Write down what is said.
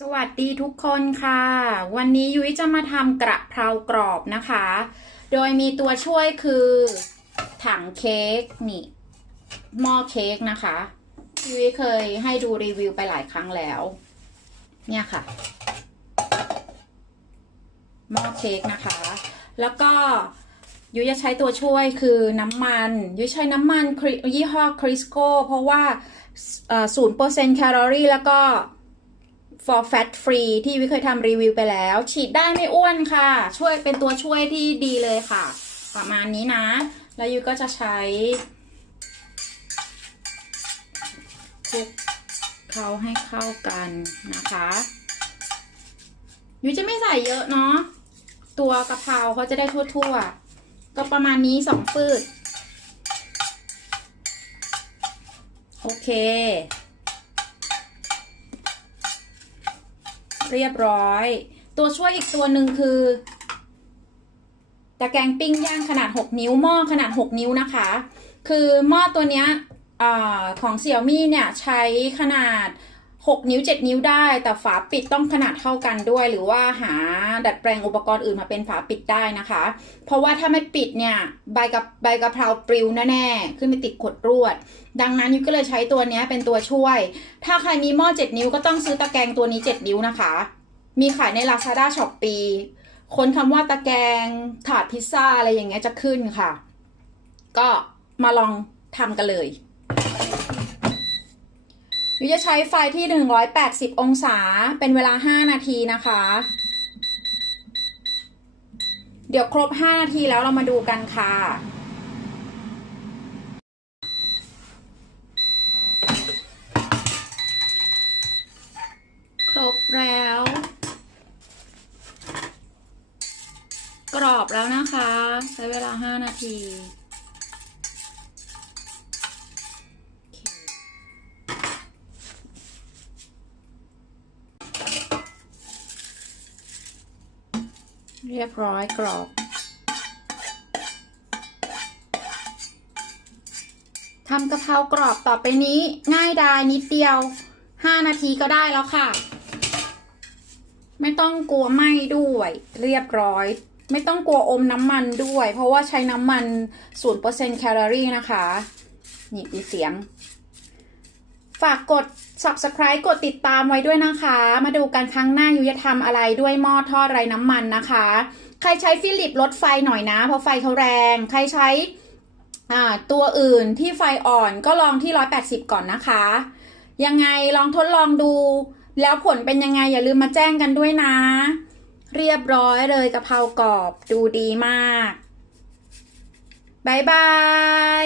สวัสดีทุกคนค่ะ วันนี้ยุ้ยจะมาทำกระเพรากรอบนะคะ โดยมีตัวช่วยคือ ถังเค้กนี่หม้อเค้กนะคะยุ้ยเคยให้ดูรีวิวไปหลายครั้งแล้ว เนี่ยค่ะหม้อเค้กนะคะ แล้วก็ยุ้ยจะใช้ตัวช่วยคือน้ำมันยุ้ยใช้น้ำมันยี่ห้อคริสโก้เพราะว่าศูนย์เปอร์เซ็นต์แคลอรี่แล้วก็ for fat free ที่วิเคยทำรีวิวไปแล้ว ฉีดได้ไม่อ้วนค่ะ ช่วยเป็นตัวช่วยที่ดีเลยค่ะ ประมาณนี้นะ แล้วยุก็จะใช้คลุกเขาให้เข้ากันนะคะยุจะไม่ใส่เยอะเนาะตัวกะเพราเขาจะได้ทั่วๆ ก็ประมาณนี้สองฟืด โอเค เรียบร้อย ตัวช่วยอีกตัวหนึ่งคือตะแกรงปิ้งย่างขนาด 6 นิ้วหม้อขนาด 6 นิ้วนะคะ คือหม้อตัวเนี้ยของเสี่ยวมี่เนี่ยใช้ขนาด 6 นิ้ว 7 นิ้วได้ แต่ฝาปิดต้องขนาดเท่ากันด้วย หรือว่าหาดัดแปลงอุปกรณ์อื่นมาเป็นฝาปิดได้นะคะ เพราะว่าถ้าไม่ปิดเนี่ยใบกับใบกะเพราปลิวแน่ๆขึ้นไปติดขดรวด ดังนั้นยุก็เลยใช้ตัวนี้เป็นตัวช่วย ถ้าใครมีหม้อ 7 นิ้วก็ต้องซื้อตะแกรงตัวนี้ 7 นิ้วนะคะ มีขายใน Lazada s h o p e e ค้นคำว่าตะแกรงถาดพิซซ่าอะไรอย่างเงี้ยจะขึ้นค่ะ ก็มาลองทำกันเลย ยูจะใช้ไฟที่ 180 องศาเป็นเวลา 5 นาทีนะคะ เดี๋ยวครบ 5 นาทีแล้วเรามาดูกันค่ะครบแล้ว กรอบแล้วนะคะ ใช้เวลา 5 นาที เรียบร้อยกรอบทำกะเพรากรอบต่อไปนี้ง่ายดายนิดเดียว 5 นาทีก็ได้แล้วค่ะ ไม่ต้องกลัวไหม้ด้วย เรียบร้อย ไม่ต้องกลัวอมน้ำมันด้วย เพราะว่าใช้น้ำมัน 0%แคลอรี่นะคะ นี่มีเสียง ฝากกด subscribe กดติดตามไว้ด้วยนะคะ มาดูกันครั้งหน้ายุจะทำอะไรด้วยหม้อทอดไร้น้ำมันนะคะ ใครใช้ฟิลิปลดไฟหน่อยนะ เพราะไฟเขาแรง ใครใช้ตัวอื่นที่ไฟอ่อนก็ลองที่ 180 ก่อนนะคะ ยังไงลองทดลองดู แล้วผลเป็นยังไงอย่าลืมมาแจ้งกันด้วยนะ เรียบร้อยเลยกะเพรากรอบดูดีมากบายบาย